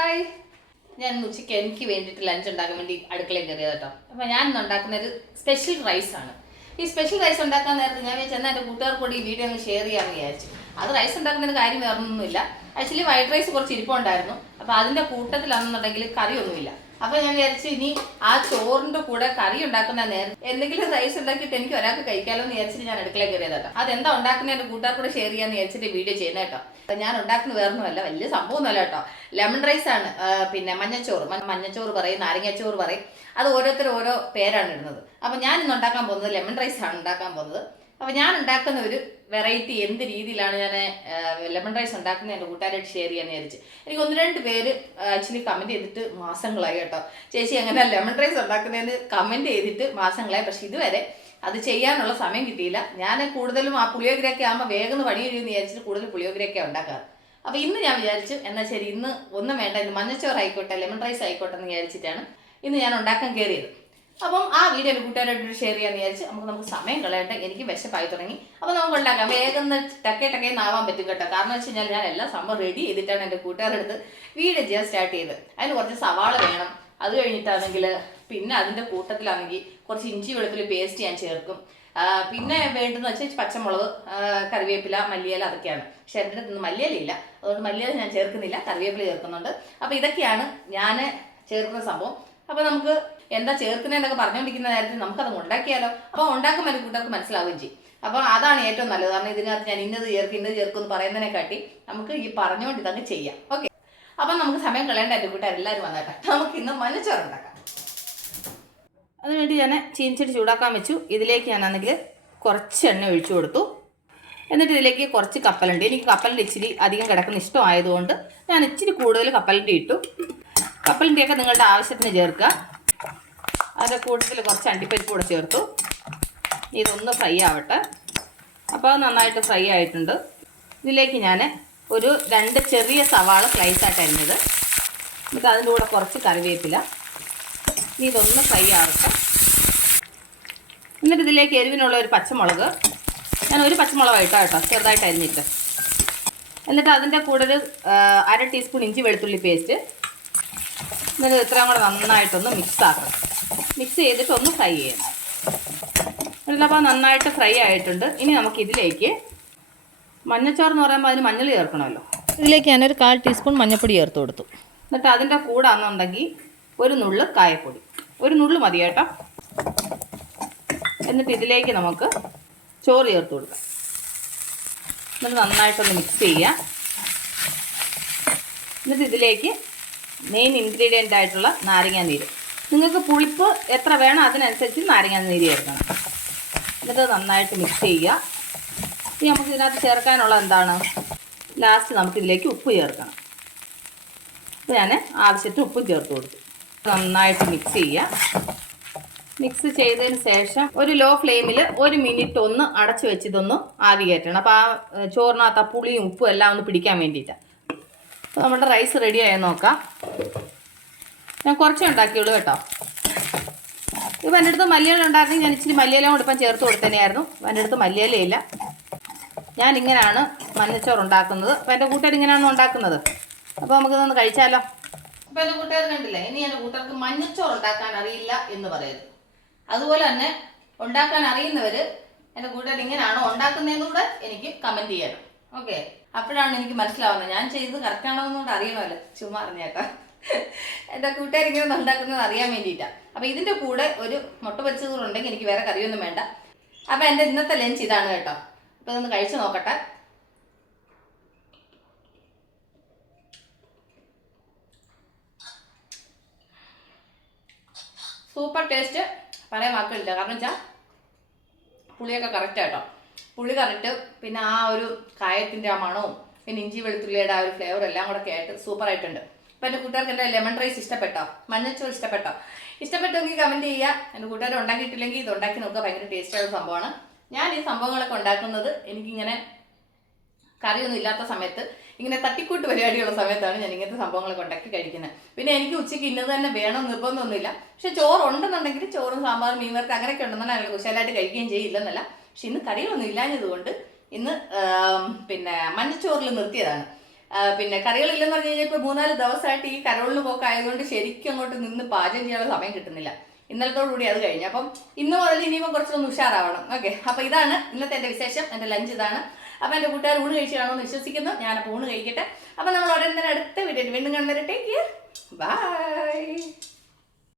Hi ഞാൻ ഉച്ചയ്ക്ക് എനിക്ക് വേണ്ടിയിട്ട് ലഞ്ച് ഉണ്ടാക്കാൻ വേണ്ടി അടുക്കളയിൽ കയറിയത് കേട്ടോ. അപ്പോൾ ഞാൻ ഇന്ന് ഉണ്ടാക്കുന്ന ഒരു സ്പെഷ്യൽ റൈസ് ആണ്. ഈ സ്പെഷ്യൽ റൈസ് ഉണ്ടാക്കാൻ നേരത്തെ ഞാൻ വിചാരിച്ചു എന്നാൽ എന്റെ കൂട്ടുകാർക്ക് കൂടി ഈ വീഡിയോ ഒന്ന് ഷെയർ ചെയ്യാമെന്ന് വിചാരിച്ചു. അത് റൈസ് ഉണ്ടാക്കുന്നതിന് കാര്യം വേറൊന്നുമില്ല. ആക്ച്വലി വൈറ്റ് റൈസ് കുറച്ച് ഇരിപ്പുണ്ടായിരുന്നു. അപ്പോൾ അതിന്റെ കൂട്ടത്തിലാണെന്നുണ്ടെങ്കിൽ കറിയൊന്നുമില്ല. അപ്പോൾ ഞാൻ വിചാരിച്ചു ഇനി ആ ചോറിന്റെ കൂടെ കറി ഉണ്ടാക്കുന്ന നേരം എന്തെങ്കിലും റൈസ് ഉണ്ടാക്കിയിട്ട് എനിക്ക് ഒരാൾക്ക് കഴിക്കാമല്ലോ എന്ന് വിചാരിച്ചിട്ട് ഞാൻ അടുക്കള കയറിയത് കേട്ടോ. അതെന്താ ഉണ്ടാക്കുന്ന എന്റെ കൂടെ ഷെയർ ചെയ്യാന്ന് വിചാരിച്ചിട്ട് വീഡിയോ ചെയ്യുന്ന കേട്ടോ. അപ്പൊ ഞാൻ ഉണ്ടാക്കുന്ന വേറൊന്നുമല്ല വലിയ സംഭവമൊന്നുമല്ല കേട്ടോ. ലെമൺ റൈസ് ആണ് പിന്നെ മഞ്ഞച്ചോറ്. മഞ്ഞച്ചോറ് പറയും നാരങ്ങച്ചോറ് പറയും. അത് ഓരോരുത്തർ ഓരോ പേരാണ് ഇടുന്നത്. അപ്പൊ ഞാൻ ഇന്ന് ഉണ്ടാക്കാൻ പോകുന്നത് ലെമൺ റൈസ് ആണ് ഉണ്ടാക്കാൻ പോകുന്നത്. അപ്പോൾ ഞാൻ ഉണ്ടാക്കുന്ന ഒരു വെറൈറ്റി എന്ത് രീതിയിലാണ് ഞാൻ ലെമൺ റൈസ് ഉണ്ടാക്കുന്നത് എന്റെ കൂട്ടുകാരായിട്ട് ഷെയർ ചെയ്യാൻ വിചാരിച്ചു. എനിക്ക് ഒന്ന് രണ്ട് പേര് ആക്ച്വലി കമന്റ് ചെയ്തിട്ട് മാസങ്ങളായി കേട്ടോ. ചേച്ചി അങ്ങനെ ലെമൺ റൈസ് ഉണ്ടാക്കുന്നതെന്ന് കമന്റ് ചെയ്തിട്ട് മാസങ്ങളായി. പക്ഷെ ഇതുവരെ അത് ചെയ്യാനുള്ള സമയം കിട്ടിയില്ല. ഞാൻ കൂടുതലും ആ പുളിയോഗ്രയൊക്കെ ആകുമ്പോൾ വേഗം പണി കഴിയുമെന്ന് വിചാരിച്ചിട്ട് കൂടുതൽ പുളിയോഗ്രയൊക്കെ ഉണ്ടാക്കാറ്. അപ്പോൾ ഇന്ന് ഞാൻ വിചാരിച്ചു എന്നാ ശരി ഇന്ന് ഒന്നും വേണ്ട ഇന്ന് മഞ്ഞച്ചോറ് ആയിക്കോട്ടെ ലെമൺ റൈസ് ആയിക്കോട്ടെ എന്ന് വിചാരിച്ചിട്ടാണ് ഇന്ന് ഞാൻ ഉണ്ടാക്കാൻ കയറിയത് അപ്പം ആ വീഡിയോ എന്റെ കൂട്ടുകാരായിട്ട് ഷെയർ ചെയ്യാന്ന് വിചാരിച്ച് നമുക്ക് നമുക്ക് സമയം കളയട്ടെ. എനിക്ക് വിശപ്പായി തുടങ്ങി. അപ്പം നമുക്ക് ഉണ്ടാക്കാം. വേഗം ടക്കേ ടക്കെ നാവാൻ പറ്റും കേട്ടോ. കാരണം വെച്ച് കഴിഞ്ഞാൽ ഞാൻ എല്ലാം സംഭവം റെഡി ചെയ്തിട്ടാണ് എന്റെ കൂട്ടുകാരുടെ അടുത്ത് വീഡിയോ ചെയ്യാൻ സ്റ്റാർട്ട് ചെയ്ത് അതിന് കുറച്ച് സവാള വേണം. അത് കഴിഞ്ഞിട്ടാണെങ്കിൽ പിന്നെ അതിന്റെ കൂട്ടത്തിലാണെങ്കിൽ കുറച്ച് ഇഞ്ചി വെളുത്തുള്ളി പേസ്റ്റ് ഞാൻ ചേർക്കും. പിന്നെ വേണ്ടതെന്ന് വെച്ചാൽ പച്ചമുളക് കറിവേപ്പില മല്ലിയില അതൊക്കെയാണ്. പക്ഷെ എന്റെ അടുത്ത് മല്ലിയില ഇല്ല. അതുകൊണ്ട് മല്ലിയില ഞാൻ ചേർക്കുന്നില്ല. കറിവേപ്പില ചേർക്കുന്നുണ്ട്. അപ്പോൾ ഇതൊക്കെയാണ് ഞാൻ ചേർക്കുന്ന സംഭവം. അപ്പോൾ നമുക്ക് എന്താ ചേർക്കുന്നതെന്നൊക്കെ പറഞ്ഞുകൊണ്ടിരിക്കുന്ന നേരത്തിൽ നമുക്കത് ഉണ്ടാക്കിയാലോ? അപ്പോൾ ഉണ്ടാക്കുമ്പോൾ എന്റെ കൂട്ടർക്ക് മനസ്സിലാവുകയും ചെയ്യും. അപ്പോൾ അതാണ് ഏറ്റവും നല്ലത്. കാരണം ഇതിനകത്ത് ഞാൻ ഇന്നത് ചേർക്കും ഇന്നത് ചേർക്കും എന്ന് പറയുന്നതിനെ കാട്ടി നമുക്ക് ഈ പറഞ്ഞുകൊണ്ട് ഇതങ്ങ് ചെയ്യാം. ഓക്കെ അപ്പം നമുക്ക് സമയം കളയേണ്ട എന്റെ കൂട്ടുകാർ എല്ലാവരും വന്നേട്ടെ. നമുക്ക് ഇന്ന് മഞ്ഞച്ചോറ് ഉണ്ടാക്കാം. അതിനുവേണ്ടി ഞാൻ ചീനിച്ചടി ചൂടാക്കാൻ വെച്ചു. ഇതിലേക്ക് ഞാനാണെങ്കിൽ കുറച്ച് എണ്ണ ഒഴിച്ചു കൊടുത്തു. എന്നിട്ട് ഇതിലേക്ക് കുറച്ച് കപ്പലുണ്ട്. എനിക്ക് കപ്പലിന്റെ ഇച്ചിരി അധികം കിടക്കുന്ന ഇഷ്ടമായതുകൊണ്ട് ഞാൻ ഇച്ചിരി കൂടുതൽ കപ്പലിന്റെ ഇട്ടു. കപ്പലിന്റെയൊക്കെ നിങ്ങളുടെ ആവശ്യത്തിന് ചേർക്കുക. അതിന്റെ കൂട്ടത്തിൽ കുറച്ച് അണ്ടിപ്പരിപ്പ് കൂടെ ചേർത്തു. ഇതൊന്ന് ഫ്രൈ ആവട്ടെ. അപ്പോൾ നന്നായിട്ട് ഫ്രൈ ആയിട്ടുണ്ട്. ഇതിലേക്ക് ഞാൻ ഒരു രണ്ട് ചെറിയ സവാള സ്ലൈസായിട്ട് അരിഞ്ഞത്. എന്നിട്ട് അതിന്റെ കൂടെ കുറച്ച് കറിവേപ്പില. ഇതൊന്ന് ഫ്രൈ ആവട്ടെ. എന്നിട്ട് ഇതിലേക്ക് എരിവിനുള്ള ഒരു പച്ചമുളക്. ഞാൻ ഒരു പച്ചമുളകായിട്ടോ കേട്ടോ ചെറുതായിട്ട് അരിഞ്ഞിട്ട്. എന്നിട്ട് അതിന്റെ കൂടെ ഒരു അര ടീസ്പൂൺ ഇഞ്ചി വെളുത്തുള്ളി പേസ്റ്റ് എന്നിട്ട് ഇത്രയും കൂടെ നന്നായിട്ടൊന്ന് മിക്സ് ആക്കണം. മിക്സ് ചെയ്തിട്ട് ഒന്ന് ഫ്രൈ ചെയ്യണം. എന്നിട്ട് നന്നായിട്ട് ഫ്രൈ ആയിട്ടുണ്ട്. ഇനി നമുക്ക് ഇതിലേക്ക് മഞ്ഞച്ചോറ് എന്ന് പറയുമ്പോൾ അതിന് മഞ്ഞൾ ചേർക്കണമല്ലോ. ഇതിലേക്ക് ഞാനൊരു കാൽ ടീസ്പൂൺ മഞ്ഞൾപ്പൊടി ചേർത്ത് കൊടുത്തു. എന്നിട്ട് അതിന്റെ കൂടെ ആണെന്നുണ്ടെങ്കിൽ ഒരു നുള്ള് കായപ്പൊടി. ഒരു നുള്ള് മതി കേട്ടോ. എന്നിട്ട് ഇതിലേക്ക് നമുക്ക് ചോറ് ചേർത്ത് കൊടുക്കാം. എന്നിട്ട് നന്നായിട്ടൊന്ന് മിക്സ് ചെയ്യാം എന്നിട്ട് ഇതിലേക്ക് മെയിൻ ഇൻഗ്രീഡിയന്റ് ആയിട്ടുള്ള നാരങ്ങാ നീര്. നിങ്ങൾക്ക് പുളിപ്പ് എത്ര വേണം അതിനനുസരിച്ച് നാരങ്ങ നീര് ചേർക്കണം. എന്നിട്ട് നന്നായിട്ട് മിക്സ് ചെയ്യുക. ഇനി നമുക്ക് ഇതിനകത്ത് ചേർക്കാനുള്ള എന്താണ്? ലാസ്റ്റ് നമുക്ക് ഇതിലേക്ക് ഉപ്പ് ചേർക്കണം. അപ്പോൾ ഞാൻ ആവശ്യത്തിന് ഉപ്പ് ചേർത്ത് കൊടുക്കും നന്നായിട്ട് മിക്സ് ചെയ്യുക. മിക്സ് ചെയ്തതിന് ശേഷം ഒരു ലോ ഫ്ലെയിമിൽ ഒരു മിനിറ്റ് ഒന്ന് അടച്ചു വെച്ച് ഇതൊന്ന് ആവി കയറ്റണം. അപ്പോൾ ആ ചോറിനകത്ത് ആ പുളിയും ഉപ്പും എല്ലാം ഒന്ന് പിടിക്കാൻ വേണ്ടിയിട്ടാണ് അപ്പോൾ നമ്മുടെ റൈസ് റെഡി ആയി നോക്കാം. ഞാൻ കുറച്ചേ ഉണ്ടാക്കിയുള്ളൂ കേട്ടോ. ഇപ്പം എന്റെ അടുത്ത് മല്ലിയില ഉണ്ടായിരുന്നെങ്കിൽ ഞാൻ ഇച്ചിരി മല്ലിയിലും കൂടി ഇപ്പം ചേർത്ത് കൊടുത്തന്നെയായിരുന്നു. എന്റെ അടുത്ത് മല്ലിയിലയില്ല ഞാൻ ഇങ്ങനെയാണ് മഞ്ഞച്ചോറ് ഉണ്ടാക്കുന്നത്. അപ്പം എന്റെ കൂട്ടുകാർ ഇങ്ങനെയാണ് ഉണ്ടാക്കുന്നത്? അപ്പോൾ നമുക്കിതൊന്ന് കഴിച്ചാലോ? അപ്പോൾ എന്റെ കൂട്ടുകാർ കണ്ടില്ലേ? ഇനി എന്റെ കൂട്ടുകാർക്ക് മഞ്ഞച്ചോറ് ഉണ്ടാക്കാൻ അറിയില്ല എന്ന് പറയരുത് അതുപോലെ തന്നെ ഉണ്ടാക്കാൻ അറിയുന്നവർ എന്റെ കൂട്ടുകാർ ഇങ്ങനെയാണോ ഉണ്ടാക്കുന്നതെന്ന് കൂടെ എനിക്ക് കമന്റ് ചെയ്യണം. ഓക്കെ അപ്പോഴാണ് എനിക്ക് മനസ്സിലാവുന്നത്. ഞാൻ ചെയ്തത് കറക്റ്റാണോ എന്നുകൂടെ അറിയണമല്ലോ. ചുമ്മാ അറിഞ്ഞേട്ടാ എന്റെ ഒന്ന് ഉണ്ടാക്കുന്നത് അറിയാൻ വേണ്ടിയിട്ടാണ് അപ്പോൾ ഇതിന്റെ കൂടെ ഒരു മുട്ട പൊരിച്ചത് ഉണ്ടെങ്കിൽ എനിക്ക് വേറെ കറിയൊന്നും വേണ്ട. അപ്പോൾ എന്റെ ഇന്നത്തെ ലഞ്ച് ഇതാണ് കേട്ടോ. അപ്പോൾ ഇതൊന്ന് കഴിച്ചു നോക്കട്ടെ. Super taste. പറയാൻ വാക്കില്ല. കാരണം വെച്ചാൽ പുളിയൊക്കെ കറക്റ്റ് കേട്ടോ. പുളി കറക്റ്റ് പിന്നെ ആ ഒരു കായത്തിന്റെ ആ മണവും പിന്നെ ഇഞ്ചി വെളുത്തുള്ളിയുടെ ആ ഒരു ഫ്ലേവർ എല്ലാം കൂടെ സൂപ്പർ ആയിട്ടുണ്ട് അപ്പം എന്റെ കൂട്ടുകാർക്ക് എന്റെ ലെമൺ റൈസ് ഇഷ്ടപ്പെട്ടോ? മഞ്ഞച്ചോറ് ഇഷ്ടപ്പെട്ടോ? ഇഷ്ടപ്പെട്ടെങ്കിൽ കമന്റ് ചെയ്യുക. എന്റെ കൂട്ടുകാർ ഉണ്ടാക്കിയിട്ടില്ലെങ്കിൽ ഇത് ഉണ്ടാക്കി നോക്കുക. ഭയങ്കര ടേസ്റ്റായ സംഭവമാണ്. ഞാൻ ഈ സംഭവങ്ങളൊക്കെ ഉണ്ടാക്കുന്നത് എനിക്കിങ്ങനെ കറിയൊന്നും ഇല്ലാത്ത സമയത്ത് ഇങ്ങനെ തട്ടിക്കൂട്ട് പരിപാടിയുള്ള സമയത്താണ് ഞാൻ ഇങ്ങനത്തെ സംഭവങ്ങളൊക്കെ ഉണ്ടാക്കി കഴിക്കുന്നത്. പിന്നെ എനിക്ക് ഉച്ചയ്ക്ക് ഇന്നത് തന്നെ വേണം നിർബന്ധമൊന്നുമില്ല. പക്ഷെ ചോറ് ഉണ്ടെന്നുണ്ടെങ്കിൽ ചോറും സാമ്പാറും മീൻ വറുത്ത് അങ്ങനെയൊക്കെ ഉണ്ടെന്നുണ്ടെങ്കിൽ കുശാലായിട്ട് കഴിക്കുകയും ചെയ്യില്ലെന്നല്ല. പക്ഷെ ഇന്ന് കറികളൊന്നും ഇല്ലാഞ്ഞതുകൊണ്ട് ഇന്ന് പിന്നെ മഞ്ഞച്ചോറിൽ നിർത്തിയതാണ്. പിന്നെ കറികളില്ലെന്ന് പറഞ്ഞു കഴിഞ്ഞാൽ ഇപ്പോൾ മൂന്നാൽ ദിവസമായിട്ട് ഈ കരോളിന് പോക്കായതുകൊണ്ട് ശരിക്കും അങ്ങോട്ട് നിന്ന് പാചകം ചെയ്യാനുള്ള സമയം കിട്ടുന്നില്ല. ഇന്നലത്തോടുകൂടി അത് കഴിഞ്ഞു. അപ്പം ഇന്ന് മുതൽ ഇനിയിപ്പോൾ കുറച്ചൊന്ന് ഉഷാറാവണം. ഓക്കെ. അപ്പോൾ ഇതാണ് ഇന്നത്തെ എന്റെ വിശേഷം. എന്റെ ലഞ്ച് ഇതാണ്. അപ്പോൾ എന്റെ കൂട്ടുകാർ ഊണ് കഴിച്ചാണോന്ന് വിശ്വസിക്കുന്നു. ഞാനപ്പോൾ ഊണ് കഴിക്കട്ടെ. അപ്പോൾ നമ്മൾ ഉടനെ അടുത്ത വീട്ടിൽ വീണ്ടും കാണുന്നവരെ ടേക്ക് ബൈ